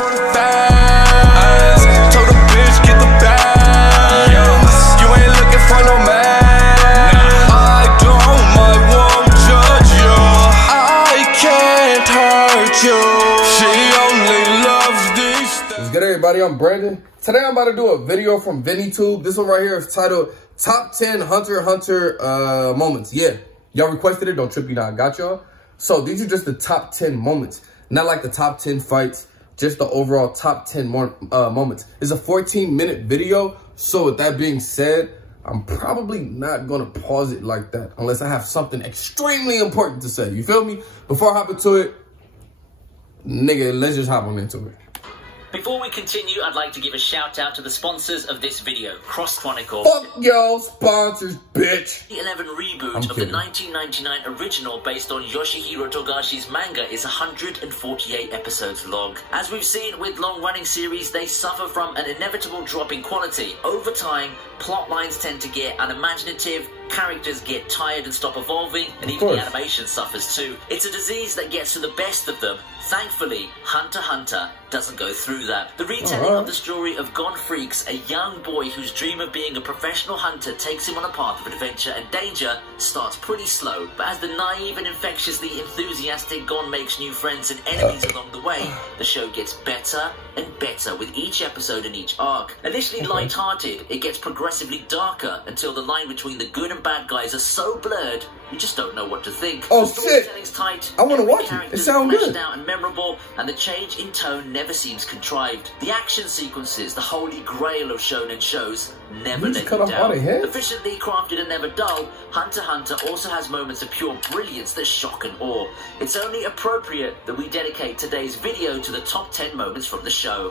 from the fans. Told the bitch get the bag. You ain't looking for no man. I won't judge you. I can't hurt you. She only loves these things. What's good, everybody? I'm Brandon. Today I'm about to do a video from VinnyTube. This one right here is titled Top 10 Hunter x Hunter Moments. Yeah, y'all requested it. Don't trip, you know I got y'all. So these are just the top 10 moments. Not like the top 10 fights, just the overall top 10 moments. It's a 14-minute video. So with that being said, I'm probably not gonna pause it like that unless I have something extremely important to say. You feel me? Before I hop into it, nigga, let's just hop on into it. Before we continue, I'd like to give a shout out to the sponsors of this video, Cross Chronicle. Fuck y'all sponsors, bitch. The 11 reboot of the 1999 original based on Yoshihiro Togashi's manga is 148 episodes long. As we've seen with long-running series, they suffer from an inevitable drop in quality. Over time, plot lines tend to get unimaginative, characters get tired and stop evolving, and even the animation suffers too. It's a disease that gets to the best of them. Thankfully, Hunter x Hunter doesn't go through that. The retelling of the story of Gon Freaks, a young boy whose dream of being a professional hunter takes him on a path of adventure and danger, starts pretty slow. But as the naive and infectiously enthusiastic Gon makes new friends and enemies along the way, the show gets better and better with each episode and each arc. Initially light-hearted, it gets progressively darker until the line between the good and bad guys are so blurred, you just don't know what to think. Oh the shit! Tight, I want to watch it. It sounds good. Out and memorable, and the change in tone never seems contrived. The action sequences, the holy grail of shonen shows, never let you down. Efficiently crafted and never dull, Hunter x Hunter also has moments of pure brilliance that shock and awe. It's only appropriate that we dedicate today's video to the top 10 moments from the show.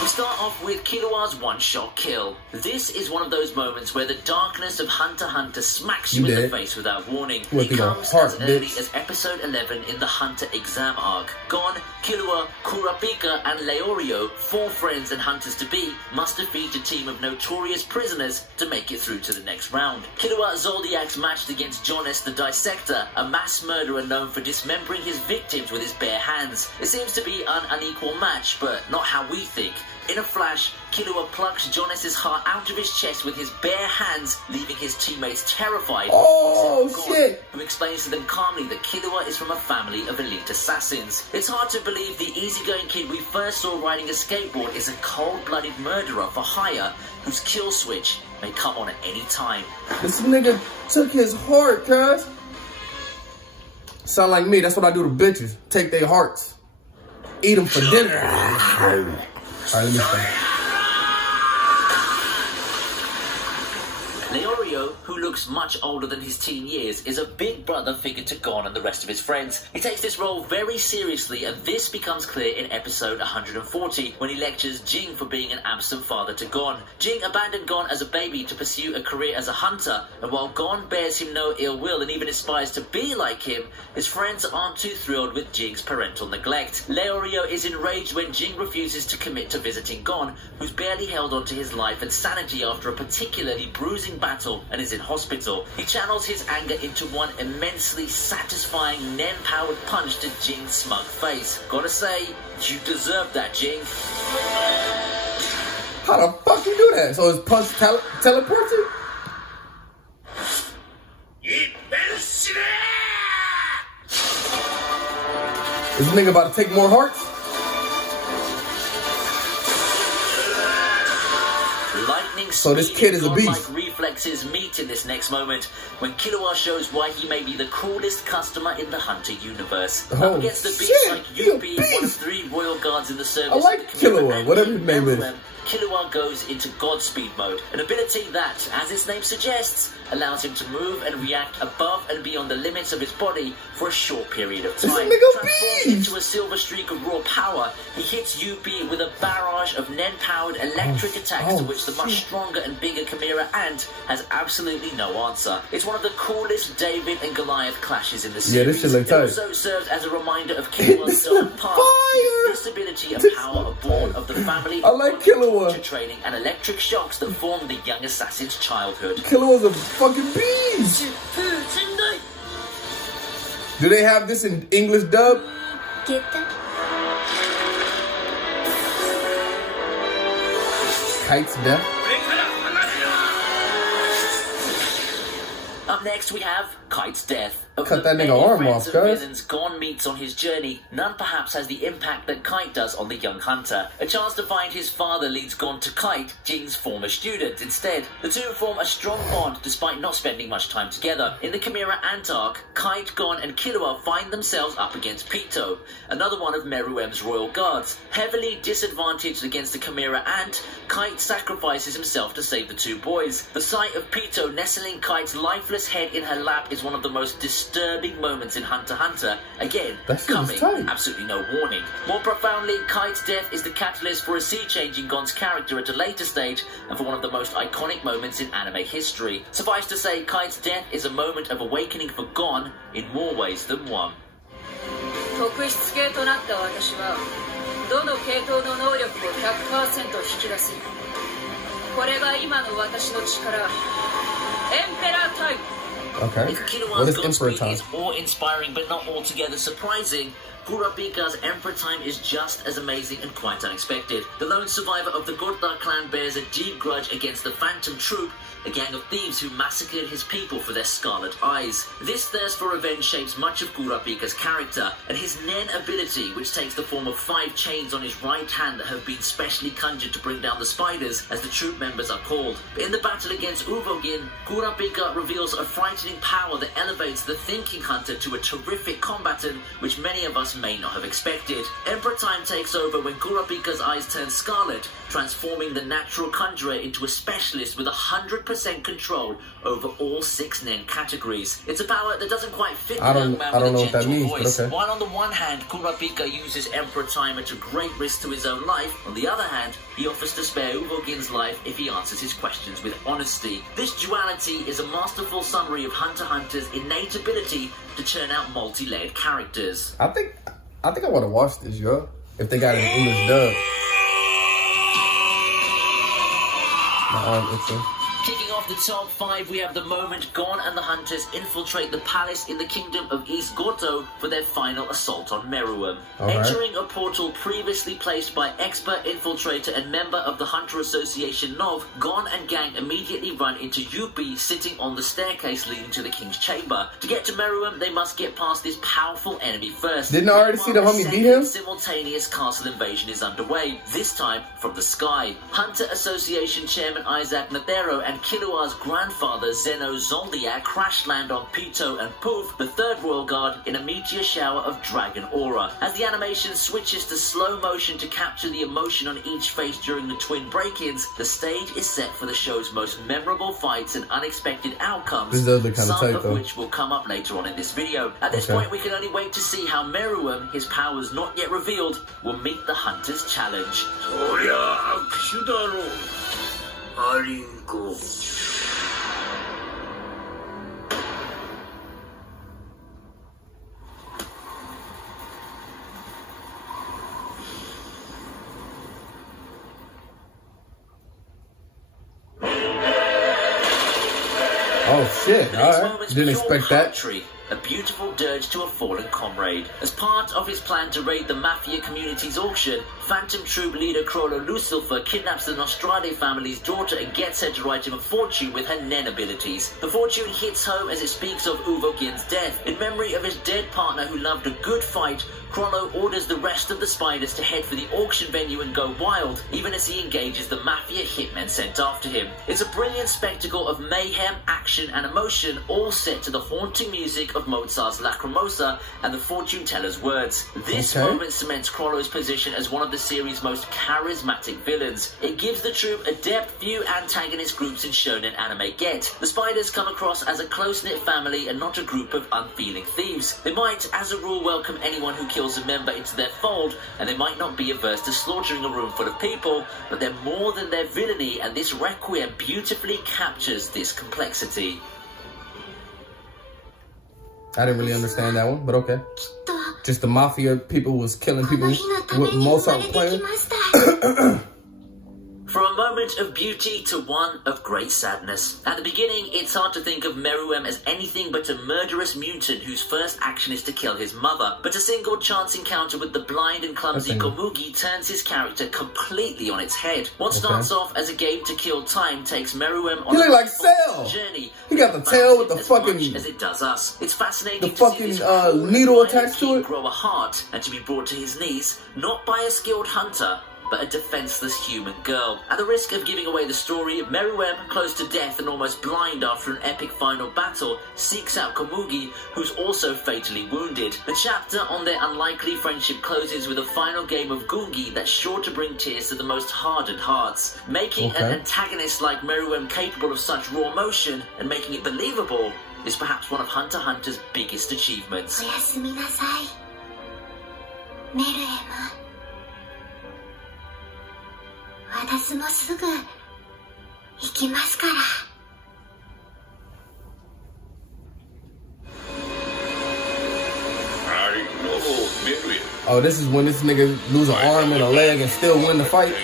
We start off with Killua's one-shot kill. This is one of those moments where the darkness of Hunter x Hunter smacks you in the face without warning. It comes as early as episode 11 in the Hunter exam arc. Gon, Killua, Kurapika, and Leorio, 4 friends and hunters-to-be, must defeat a team of notorious prisoners to make it through to the next round. Killua Zoldyak's matched against Jonas the Dissector, a mass murderer known for dismembering his victims with his bare hands. It seems to be an unequal match, but not how we think. In a flash, Killua plucks Jonas' heart out of his chest with his bare hands, leaving his teammates terrified. Oh, shit! Who explains to them calmly that Killua is from a family of elite assassins. It's hard to believe the easygoing kid we first saw riding a skateboard is a cold-blooded murderer for hire, whose kill switch may come on at any time. This nigga took his heart, cuz. Sound like me, that's what I do to bitches. Take their hearts. Eat them for dinner. Alright, let me start. Leorio, who looks much older than his teen years, is a big brother figure to Gon and the rest of his friends. He takes this role very seriously, and this becomes clear in episode 140, when he lectures Jing for being an absent father to Gon. Jing abandoned Gon as a baby to pursue a career as a hunter, and while Gon bears him no ill will and even aspires to be like him, his friends aren't too thrilled with Jing's parental neglect. Leorio is enraged when Jing refuses to commit to visiting Gon, who's barely held on to his life and sanity after a particularly bruising battle and is in hospital. He channels his anger into one immensely satisfying Nen-powered punch to Jing's smug face. Gotta say, you deserve that, Jing. How the fuck you do that? So his punch teleports you? Is this nigga about to take more hearts? So this kid is a beast. Reflexes meet in this next moment when Killua shows why he may be the coolest customer in the Hunter universe. Up against the beast like Yuppie, one of 3 royal guards in the service. I like Killua, whatever his name is. Killua goes into Godspeed mode, an ability that, as its name suggests, allows him to move and react above and beyond the limits of his body for a short period of time. Transformed into a silver streak of raw power, he hits Yuppie with a barrage of Nen-powered electric attacks to which the much stronger and bigger Chimera Ant has absolutely no answer. It's one of the coolest David and Goliath clashes in the series. Yeah, this shit looks tight. It also serves as a reminder of Killua's dark past. This ability and power are born of the family. I like Killua. torture training and electric shocks that formed the young assassin's childhood. Killua's a fucking beast. Do they have this in English dub? Get that? Kite's death. Up next we have Kite's death. Of Cut the that nigga many arm friends off, and guys. villains Gon meets on his journey, none perhaps has the impact that Kite does on the young hunter. A chance to find his father leads Gon to Kite, Jing's former student. Instead, the two form a strong bond despite not spending much time together. In the Chimera Ant arc, Kite, Gon and Killua find themselves up against Pito, another one of Meruem's royal guards. Heavily disadvantaged against the Chimera Ant, Kite sacrifices himself to save the two boys. The sight of Pito nestling Kite's lifeless head in her lap is one of the most disturbing moments in Hunter x Hunter, again, coming with absolutely no warning. More profoundly, Kite's death is the catalyst for a sea change in Gon's character at a later stage, and for one of the most iconic moments in anime history. Suffice to say, Kite's death is a moment of awakening for Gon in more ways than one. 特質系となった私は、どの系統の能力を 100% 引き出す。これが今の私の力、エンペラータイム。 Okay. If What Killua's is Emperor Godspeed time? is awe-inspiring but not altogether surprising, Kurapika's Emperor time is just as amazing and quite unexpected. The lone survivor of the Gotha clan bears a deep grudge against the Phantom Troop, a gang of thieves who massacred his people for their scarlet eyes. This thirst for revenge shapes much of Kurapika's character, and his Nen ability, which takes the form of 5 chains on his right hand that have been specially conjured to bring down the spiders, as the troop members are called. In the battle against Uvogin, Kurapika reveals a frightening power that elevates the thinking hunter to a terrific combatant, which many of us may not have expected. Emperor time takes over when Kurapika's eyes turn scarlet, transforming the natural conjurer into a specialist with 100% control over all 6 Nen categories. It's a power that doesn't quite fit the young man with a gentle voice. Okay. While on the one hand, Kurapika uses Emperor time at a great risk to his own life, on the other hand, he offers to spare Uvogin's life if he answers his questions with honesty. This duality is a masterful summary of Hunter x Hunter's innate ability to churn out multi-layered characters. I think I want to watch this, yo. If they got it in English dub. Kicking off the top 5, we have the moment Gon and the Hunters infiltrate the palace in the kingdom of East Goto for their final assault on Meruem. Entering a portal previously placed by expert infiltrator and member of the Hunter Association Nov, Gon and gang immediately run into Yuppie sitting on the staircase leading to the king's chamber. To get to Meruem, they must get past this powerful enemy first. Didn't I already see the homie beat him? Simultaneous castle invasion is underway, this time from the sky. Hunter Association Chairman Isaac Nathero and Killua's grandfather Zeno Zoldiak crash land on Pito and Poof, the third royal guard, in a meteor shower of dragon aura. As the animation switches to slow motion to capture the emotion on each face during the twin break-ins, the stage is set for the show's most memorable fights and unexpected outcomes, some of which will come up later on in this video. At this point, we can only wait to see how Meruem, his powers not yet revealed, will meet the Hunter's challenge. Oh shit, alright. Didn't expect that. A beautiful dirge to a fallen comrade. As part of his plan to raid the Mafia community's auction, Phantom Troop leader Crollo Lucifer kidnaps the Nostrade family's daughter and gets her to write him a fortune with her Nen abilities. The fortune hits home as it speaks of Uvogin's death. In memory of his dead partner who loved a good fight, Crollo orders the rest of the spiders to head for the auction venue and go wild, even as he engages the Mafia hitmen sent after him. It's a brilliant spectacle of mayhem, action and emotion, all set to the haunting music of Mozart's Lacrimosa and the fortune teller's words. This moment cements Crollo's position as one of the series' most charismatic villains. It gives the troupe a depth few antagonist groups in shonen anime get. The spiders come across as a close-knit family and not a group of unfeeling thieves. They might, as a rule, welcome anyone who kills a member into their fold, and they might not be averse to slaughtering a room full of people, but they're more than their villainy, and this Requiem beautifully captures this complexity. I didn't really understand that one, but okay. Just the Mafia people was killing people with Mozart playing. a moment of beauty to one of great sadness. At the beginning, it's hard to think of Meruem as anything but a murderous mutant whose first action is to kill his mother. But a single chance encounter with the blind and clumsy Komugi turns his character completely on its head. What starts off as a game to kill time takes Meruem on a journey. He got the tail with the fucking as it does us. It's fascinating the fucking needle attached to it. Grow a heart and to be brought to his knees, not by a skilled hunter, but a defenseless human girl. At the risk of giving away the story, Meruem, close to death and almost blind after an epic final battle, seeks out Komugi, who's also fatally wounded. The chapter on their unlikely friendship closes with a final game of Gungi that's sure to bring tears to the most hardened hearts. Making an antagonist like Meruem capable of such raw emotion and making it believable is perhaps one of Hunter x Hunter's biggest achievements. おやすみなさい、メルエム。私もすぐ行きますから。Oh, this is when this nigga lose an arm and a leg and still win the fight.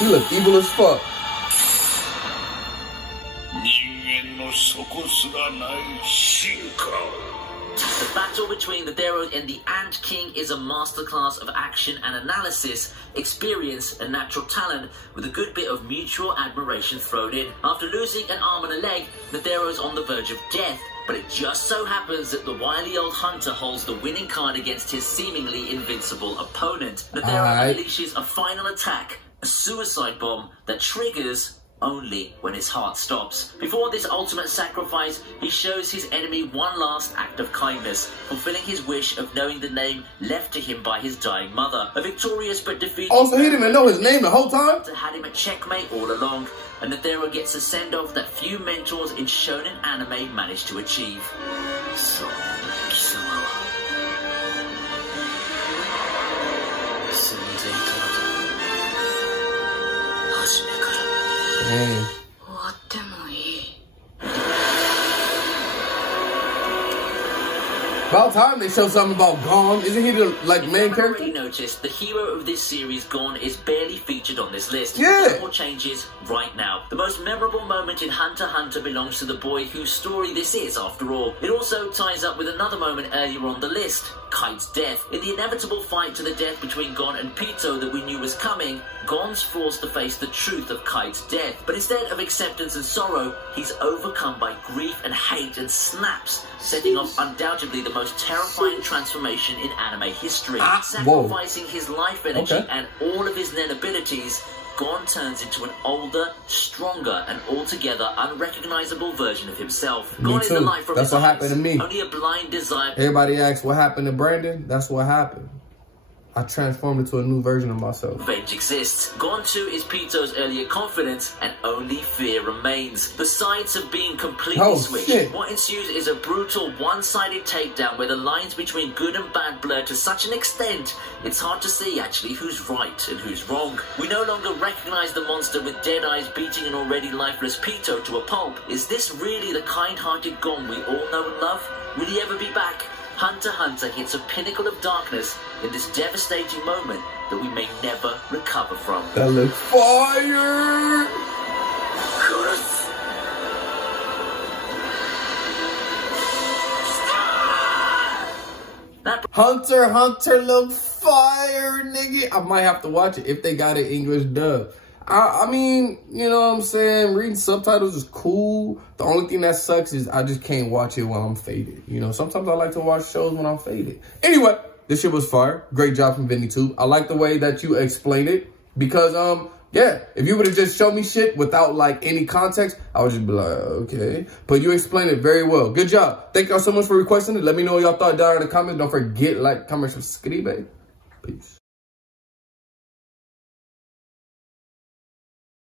He look evil as fuck. The battle between the Theros and the Ant King is a masterclass of action and analysis, experience and natural talent, with a good bit of mutual admiration thrown in. After losing an arm and a leg, the Theros on the verge of death, but it just so happens that the wily old hunter holds the winning card against his seemingly invincible opponent. The Thero unleashes a final attack, a suicide bomb that triggers only when his heart stops. Before this ultimate sacrifice, he shows his enemy one last act of kindness, fulfilling his wish of knowing the name left to him by his dying mother. A victorious but defeated... Oh, so he didn't even know his name the whole time? ...had him at checkmate all along, and Nathera gets a send-off that few mentors in shonen anime manage to achieve. So, Kisama wa... Dang. About time they show something about Gon. Isn't he the main character? Already noticed the hero of this series, Gon, is barely featured on this list. Yeah. More changes right now. The most memorable moment in Hunter x Hunter belongs to the boy whose story this is, after all. It also ties up with another moment earlier on the list, Kite's death. In the inevitable fight to the death between Gon and Pito that we knew was coming, Gon's forced to face the truth of Kite's death. But instead of acceptance and sorrow, he's overcome by grief and hate and snaps, setting off undoubtedly the most terrifying transformation in anime history. Sacrificing his life energy and all of his nen abilities, Gon turns into an older, stronger, and altogether unrecognizable version of himself. Me Gon too. is the light from That's his what eyes. happened to me. Only a blind desire. Everybody asks what happened to Brandon. That's what happened. I transformed into a new version of myself. Revenge exists. Gon too is Pito's earlier confidence, and only fear remains. The sides have been completely switched. Shit. What ensues is a brutal, one-sided takedown where the lines between good and bad blur to such an extent, it's hard to see actually who's right and who's wrong. We no longer recognize the monster with dead eyes beating an already lifeless Pito to a pulp. Is this really the kind-hearted Gon we all know and love? Will he ever be back? Hunter x Hunter hits a pinnacle of darkness in this devastating moment that we may never recover from. That looks fire! Hunter x Hunter look fire, nigga. I might have to watch it if they got it English dub. I mean, you know what I'm saying? Reading subtitles is cool. The only thing that sucks is I just can't watch it while I'm faded. You know, sometimes I like to watch shows when I'm faded. Anyway, this shit was fire. Great job from VinnyTube. I like the way that you explained it because, yeah, if you would have just shown me shit without like any context, I would just be like, okay. But you explained it very well. Good job. Thank y'all so much for requesting it. Let me know what y'all thought down in the comments. Don't forget, like, comment, subscribe. Peace.